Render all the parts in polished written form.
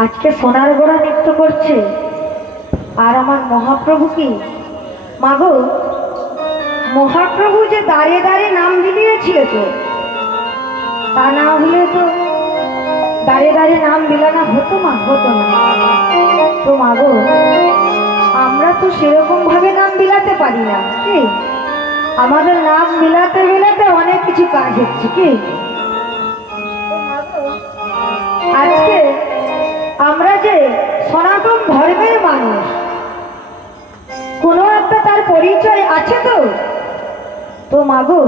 আজকে সোনার গোড়া নৃত্য করছে আর আমার মহাপ্রভু কি মাগো মহাপ্রভু যে দাঁড়িয়ে দাঁড়িয়ে নাম বিলিয়েছিল তো তা না হলে তো দাঁড়িয়ে দাঁড়িয়ে নাম বিলানো হতো মা হতো না তো মাগো আমরা তো সেরকম ভাবে নাম বিলাতে পারি না কি আমাদের নাম বিলাতে বিলাতে অনেক কিছু কাজ হচ্ছে কি আজকে আমরা যে সনাতন ধর্মের মানুষ কোনো একটা তার পরিচয় আছে তো তো মাগো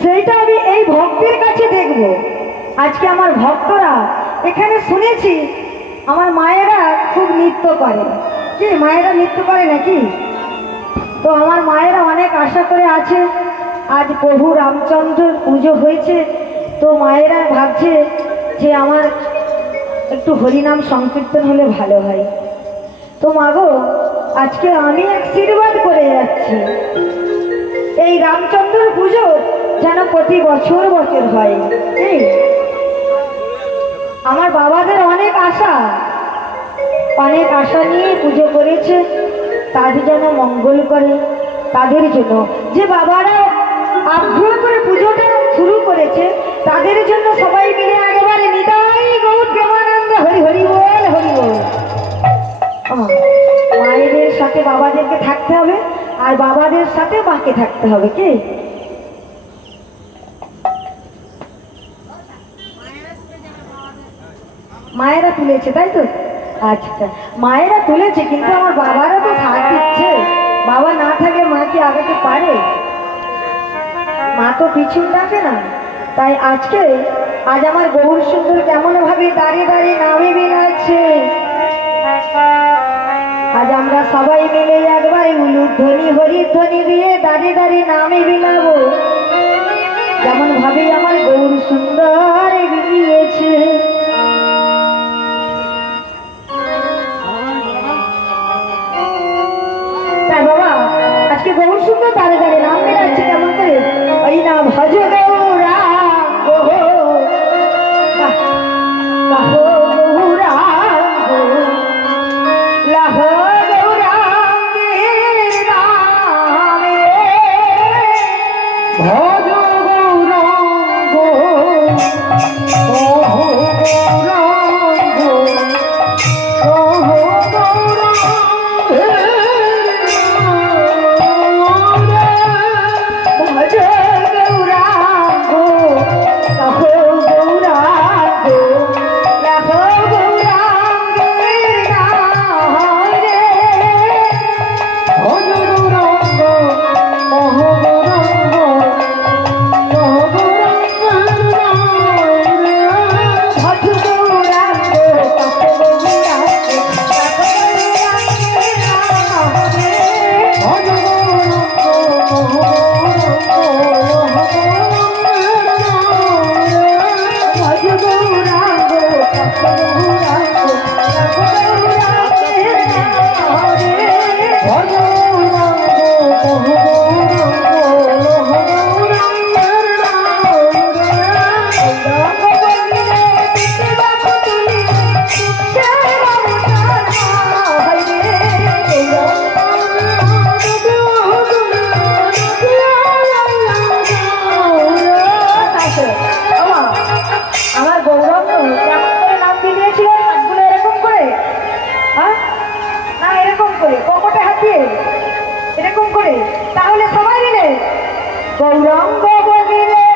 সেইটা আমি এই ভক্তের কাছে দেখব আজকে আমার ভক্তরা এখানে শুনেছি আমার মায়েরা খুব নৃত্য করে কি মায়েরা নৃত্য করে নাকি তো আমার মায়েরা অনেক আশা করে আছে আজ প্রভু রামচন্দ্রের পুজো হয়েছে তো মায়েরা ভাবছে যে আমার একটু হরিনাম সংকীর্তন হলে ভালো হয় তো মাগো আজকে আমি আশীর্বাদ করে যাচ্ছি এই রামচন্দ্রের পুজো যেন প্রতি বছর বছর হয় আমার বাবাদের অনেক আশা নিয়ে পুজো করেছে তাদের যেন মঙ্গল করে তাদের জন্য যে বাবারা আগ্রহ করে পুজোটা শুরু করেছে তাদের জন্য সবাই মিলে একেবারে নিতাই গৌর প্রেমানন্দ হরি হরি বল হরি বল মায়েদের সাথে বাবাদেরকে থাকতে হবে আর বাবাদের সাথে মাকে থাকতে হবে কি মায়েরা তুলেছে তাই তো আচ্ছা মায়েরা তুলেছে কিন্তু আমার বাবারা তো সাথ দিচ্ছে বাবা না থাকে মা কি আগাতে পারে মা তো পিছু ডাকে না তাই আজ আমার গৌর সুন্দর কেমন ভাবে দাঁড়িয়ে দাঁড়িয়ে নামে বিলাচ্ছে আজ আমরা সবাই মিলে একবারে উলুধ্বনি হরিধ্বনি দিয়ে দাঁড়িয়ে দাঁড়িয়ে নামে বিলাবো যেমন ভাবে আমার গৌর সুন্দর বিলিয়েছে তাই বাবা আজকে গৌর সুন্দর দাঁড়িয়ে দাঁড়িয়ে নাম বিলাচ্ছে কেমন করে ওই না ভজ গৌরা তাহলে সবাই মিলে গৌরাঙ্গ বলিলে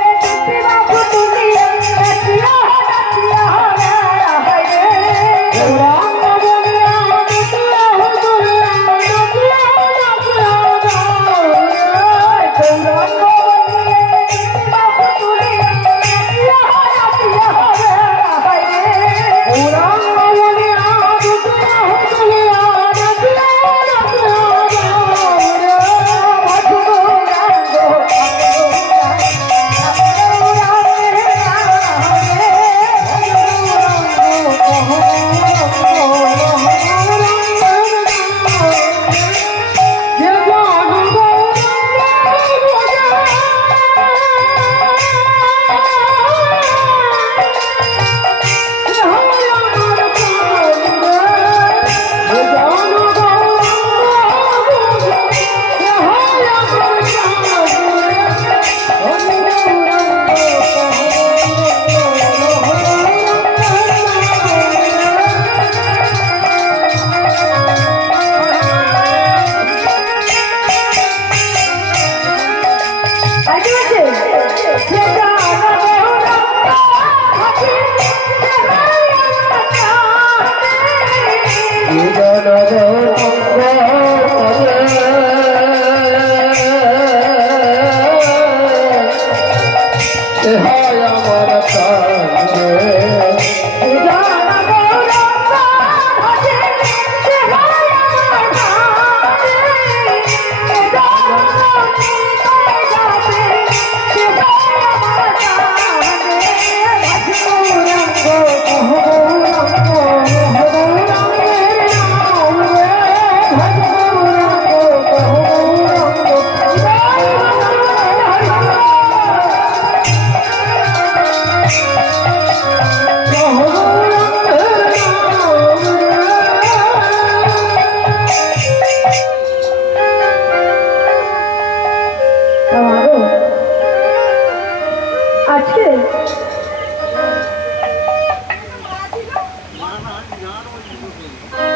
আজকে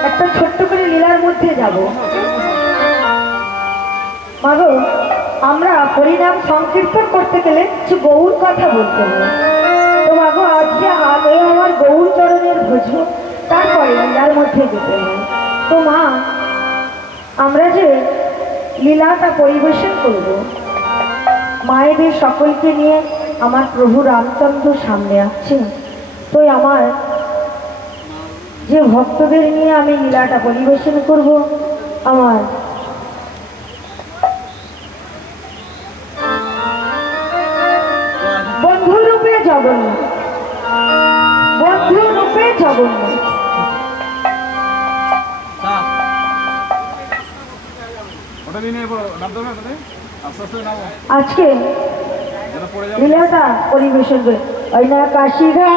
একটা ছোট্ট করে লীলার মধ্যে যাব। মাগো, আমরা হরিনাম সংকীর্তন করতে গেলে কিছু গৌর কথা বলতে হবে। তো মাগো, আজকে আগে আমার গৌর চরণের ভোজ, তারপরে লীলার মধ্যে যেতে হবে। তো মা, আমরা যে লীলাটা পরিবেশন করব, মায়েদের সকলকে নিয়ে আমার প্রভু রামচন্দ্র সামনে আসছে। তো আমার যে ভক্তদের নিয়ে আমি লীলাটা পরিবেশন করব, আমার বন্ধুরূপে জগন্নাথ, বন্ধুরূপে জগন্নাথ। আজকে লীলাটা পরিবেশন করে ওই না কাশিরা